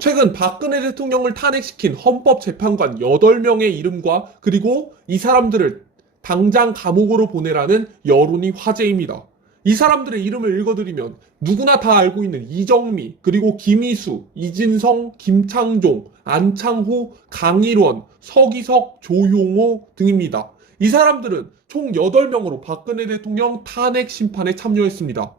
최근 박근혜 대통령을 탄핵시킨 헌법재판관 8명의 이름과 그리고 이 사람들을 당장 감옥으로 보내라는 여론이 화제입니다. 이 사람들의 이름을 읽어드리면 누구나 다 알고 있는 이정미, 그리고 김희수, 이진성, 김창종, 안창호, 강일원, 서기석, 조용호 등입니다. 이 사람들은 총 8명으로 박근혜 대통령 탄핵 심판에 참여했습니다.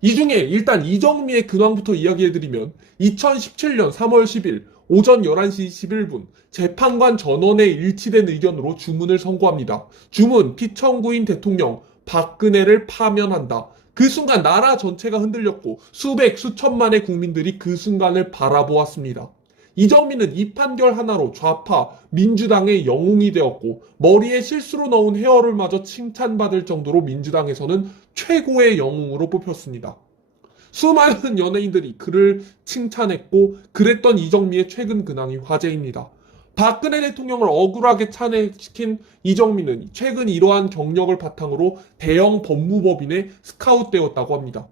이 중에 일단 이정미의 근황부터 이야기해드리면 2017년 3월 10일 오전 11시 11분 재판관 전원의 일치된 의견으로 주문을 선고합니다. 주문 피청구인 대통령 박근혜를 파면한다. 그 순간 나라 전체가 흔들렸고 수백 수천만의 국민들이 그 순간을 바라보았습니다. 이정민은 이 판결 하나로 좌파 민주당의 영웅이 되었고 머리에 실수로 넣은 헤어를마저 칭찬받을 정도로 민주당에서는 최고의 영웅으로 뽑혔습니다. 수많은 연예인들이 그를 칭찬했고 그랬던 이정미의 최근 근황이 화제입니다. 박근혜 대통령을 억울하게 탄핵시킨 이정미는 최근 이러한 경력을 바탕으로 대형 법무법인에 스카웃되었다고 합니다.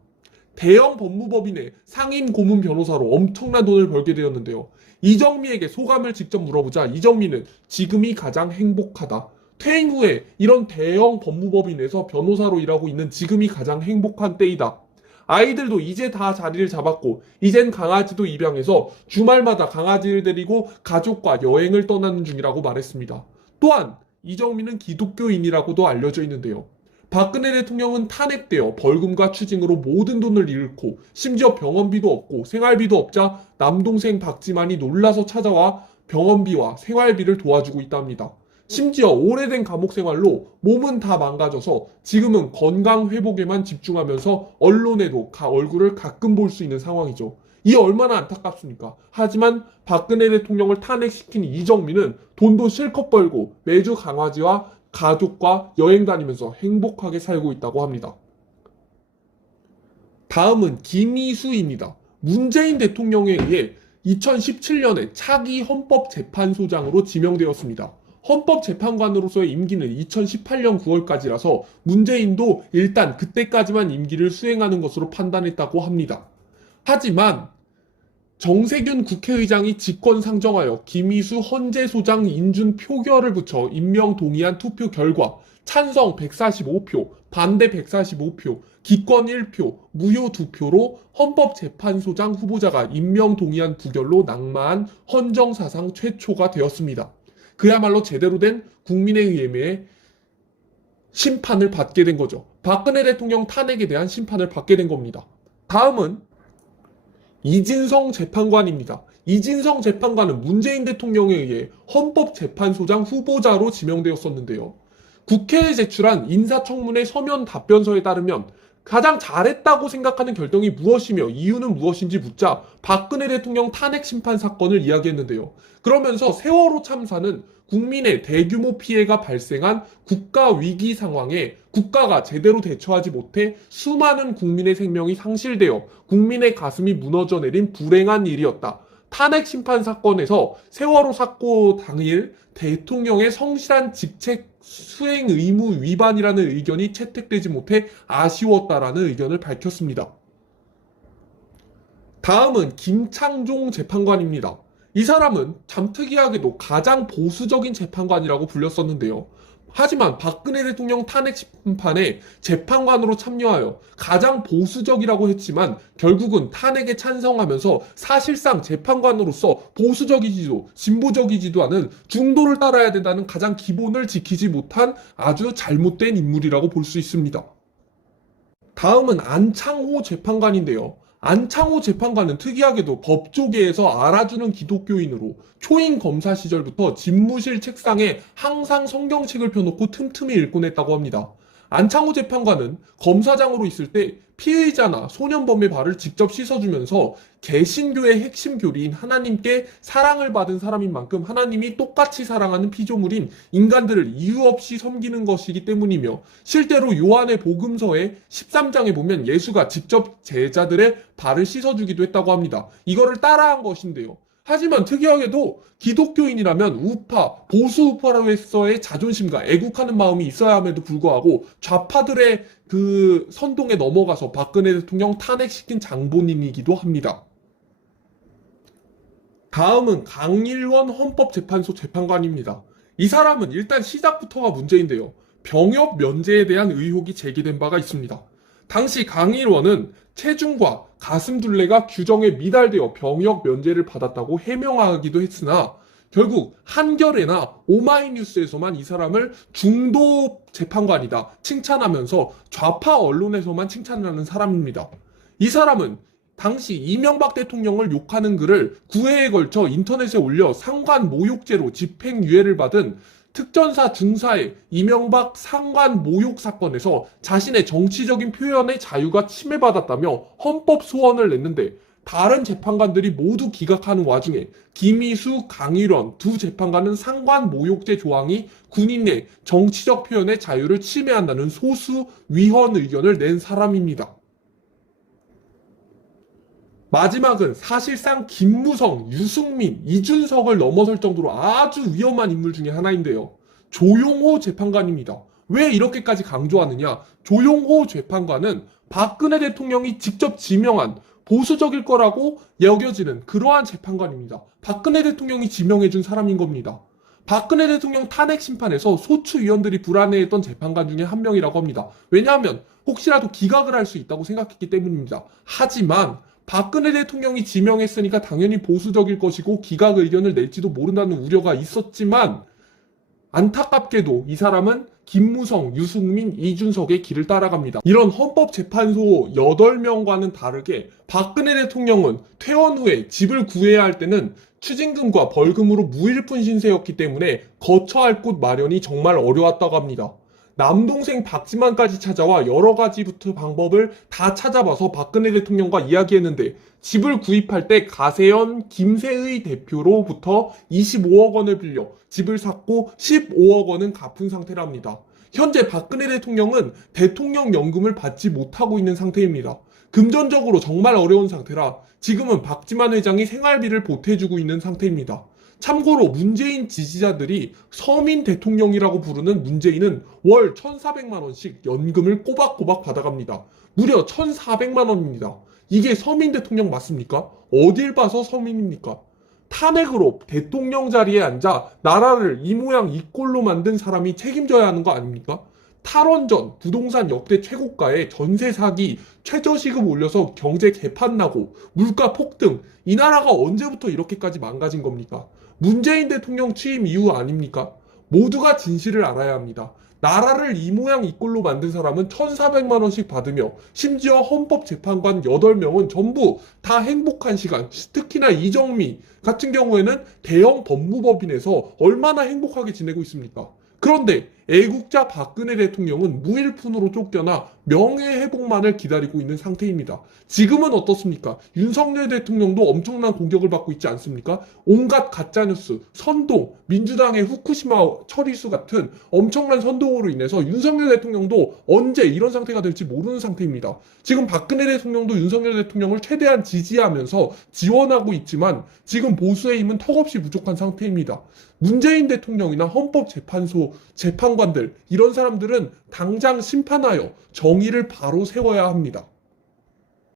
대형 법무법인의 상임 고문 변호사로 엄청난 돈을 벌게 되었는데요. 이정미에게 소감을 직접 물어보자 이정미는 지금이 가장 행복하다. 퇴임 후에 이런 대형 법무법인에서 변호사로 일하고 있는 지금이 가장 행복한 때이다. 아이들도 이제 다 자리를 잡았고 이젠 강아지도 입양해서 주말마다 강아지를 데리고 가족과 여행을 떠나는 중이라고 말했습니다. 또한 이정미는 기독교인이라고도 알려져 있는데요. 박근혜 대통령은 탄핵되어 벌금과 추징으로 모든 돈을 잃고 심지어 병원비도 없고 생활비도 없자 남동생 박지만이 놀라서 찾아와 병원비와 생활비를 도와주고 있답니다. 심지어 오래된 감옥 생활로 몸은 다 망가져서 지금은 건강 회복에만 집중하면서 언론에도 얼굴을 가끔 볼 수 있는 상황이죠. 이 얼마나 안타깝습니까? 하지만 박근혜 대통령을 탄핵시킨 이정민은 돈도 실컷 벌고 매주 강아지와 가족과 여행 다니면서 행복하게 살고 있다고 합니다. 다음은 김희수입니다. 문재인 대통령에 의해 2017년에 차기 헌법재판소장으로 지명되었습니다. 헌법재판관으로서의 임기는 2018년 9월까지라서 문재인도 일단 그때까지만 임기를 수행하는 것으로 판단했다고 합니다. 하지만 정세균 국회의장이 직권 상정하여 김희수 헌재소장 인준 표결을 붙여 임명 동의한 투표 결과 찬성 145표, 반대 145표, 기권 1표, 무효 2표로 헌법재판소장 후보자가 임명 동의안 부결로 낙마한 헌정사상 최초가 되었습니다. 그야말로 제대로 된 국민의힘의 심판을 받게 된 거죠. 박근혜 대통령 탄핵에 대한 심판을 받게 된 겁니다. 다음은 이진성 재판관입니다. 이진성 재판관은 문재인 대통령에 의해 헌법재판소장 후보자로 지명되었었는데요. 국회에 제출한 인사청문회 서면 답변서에 따르면 가장 잘했다고 생각하는 결정이 무엇이며 이유는 무엇인지 묻자 박근혜 대통령 탄핵 심판 사건을 이야기했는데요. 그러면서 세월호 참사는 국민의 대규모 피해가 발생한 국가 위기 상황에 국가가 제대로 대처하지 못해 수많은 국민의 생명이 상실되어 국민의 가슴이 무너져 내린 불행한 일이었다. 탄핵 심판 사건에서 세월호 사고 당일 대통령의 성실한 직책 수행 의무 위반이라는 의견이 채택되지 못해 아쉬웠다라는 의견을 밝혔습니다. 다음은 김창종 재판관입니다. 이 사람은 참 특이하게도 가장 보수적인 재판관이라고 불렸었는데요. 하지만 박근혜 대통령 탄핵 심판에 재판관으로 참여하여 가장 보수적이라고 했지만 결국은 탄핵에 찬성하면서 사실상 재판관으로서 보수적이지도 진보적이지도 않은 중도를 따라야 된다는 가장 기본을 지키지 못한 아주 잘못된 인물이라고 볼 수 있습니다. 다음은 안창호 재판관인데요. 안창호 재판관은 특이하게도 법조계에서 알아주는 기독교인으로 초임 검사 시절부터 집무실 책상에 항상 성경책을 펴놓고 틈틈이 읽곤 했다고 합니다. 안창호 재판관은 검사장으로 있을 때 피의자나 소년범의 발을 직접 씻어주면서 개신교의 핵심 교리인 하나님께 사랑을 받은 사람인 만큼 하나님이 똑같이 사랑하는 피조물인 인간들을 이유 없이 섬기는 것이기 때문이며 실제로 요한의 복음서의 13장에 보면 예수가 직접 제자들의 발을 씻어주기도 했다고 합니다. 이거를 따라한 것인데요. 하지만 특이하게도 기독교인이라면 우파, 보수 우파로서의 자존심과 애국하는 마음이 있어야 함에도 불구하고 좌파들의 그 선동에 넘어가서 박근혜 대통령 탄핵시킨 장본인이기도 합니다. 다음은 강일원 헌법재판소 재판관입니다. 이 사람은 일단 시작부터가 문제인데요. 병역 면제에 대한 의혹이 제기된 바가 있습니다. 당시 강일원은 체중과 가슴 둘레가 규정에 미달되어 병역 면제를 받았다고 해명하기도 했으나 결국 한겨레나 오마이뉴스에서만 이 사람을 중도 재판관이다 칭찬하면서 좌파 언론에서만 칭찬하는 사람입니다. 이 사람은 당시 이명박 대통령을 욕하는 글을 9회에 걸쳐 인터넷에 올려 상관 모욕죄로 집행유예를 받은 특전사 중사의 이명박 상관 모욕 사건에서 자신의 정치적인 표현의 자유가 침해받았다며 헌법 소원을 냈는데 다른 재판관들이 모두 기각하는 와중에 김희수, 강일원 두 재판관은 상관 모욕죄 조항이 군인 내 정치적 표현의 자유를 침해한다는 소수 위헌 의견을 낸 사람입니다. 마지막은 사실상 김무성, 유승민, 이준석을 넘어설 정도로 아주 위험한 인물 중에 하나인데요. 조용호 재판관입니다. 왜 이렇게까지 강조하느냐? 조용호 재판관은 박근혜 대통령이 직접 지명한 보수적일 거라고 여겨지는 그러한 재판관입니다. 박근혜 대통령이 지명해준 사람인 겁니다. 박근혜 대통령 탄핵 심판에서 소추위원들이 불안해했던 재판관 중에 한 명이라고 합니다. 왜냐하면 혹시라도 기각을 할 수 있다고 생각했기 때문입니다. 하지만 박근혜 대통령이 지명했으니까 당연히 보수적일 것이고 기각 의견을 낼지도 모른다는 우려가 있었지만 안타깝게도 이 사람은 김무성, 유승민, 이준석의 길을 따라갑니다. 이런 헌법재판소 8명과는 다르게 박근혜 대통령은 퇴원 후에 집을 구해야 할 때는 추징금과 벌금으로 무일푼 신세였기 때문에 거처 할 곳 마련이 정말 어려웠다고 합니다. 남동생 박지만까지 찾아와 여러 가지부터 방법을 다 찾아봐서 박근혜 대통령과 이야기했는데 집을 구입할 때 가세연, 김세의 대표로부터 25억 원을 빌려 집을 샀고 15억 원은 갚은 상태랍니다. 현재 박근혜 대통령은 대통령 연금을 받지 못하고 있는 상태입니다. 금전적으로 정말 어려운 상태라 지금은 박지만 회장이 생활비를 보태주고 있는 상태입니다. 참고로 문재인 지지자들이 서민 대통령이라고 부르는 문재인은 월 1,400만 원씩 연금을 꼬박꼬박 받아갑니다. 무려 1,400만 원입니다. 이게 서민 대통령 맞습니까? 어딜 봐서 서민입니까? 탄핵으로 대통령 자리에 앉아 나라를 이 모양 이 꼴로 만든 사람이 책임져야 하는 거 아닙니까? 탈원 전 부동산 역대 최고가에 전세 사기, 최저시급 올려서 경제 개판 나고 물가 폭등, 이 나라가 언제부터 이렇게까지 망가진 겁니까? 문재인 대통령 취임 이후 아닙니까? 모두가 진실을 알아야 합니다. 나라를 이 모양 이 꼴로 만든 사람은 1,400만 원씩 받으며 심지어 헌법재판관 8명은 전부 다 행복한 시간, 특히나 이정미 같은 경우에는 대형 법무법인에서 얼마나 행복하게 지내고 있습니까? 그런데 애국자 박근혜 대통령은 무일푼으로 쫓겨나 명예회복만을 기다리고 있는 상태입니다. 지금은 어떻습니까? 윤석열 대통령도 엄청난 공격을 받고 있지 않습니까? 온갖 가짜뉴스, 선동, 민주당의 후쿠시마 처리수 같은 엄청난 선동으로 인해서 윤석열 대통령도 언제 이런 상태가 될지 모르는 상태입니다. 지금 박근혜 대통령도 윤석열 대통령을 최대한 지지하면서 지원하고 있지만 지금 보수의 힘은 턱없이 부족한 상태입니다. 문재인 대통령이나 헌법재판소 재판관들 이런 사람들은 당장 심판하여 정의를 바로 세워야 합니다.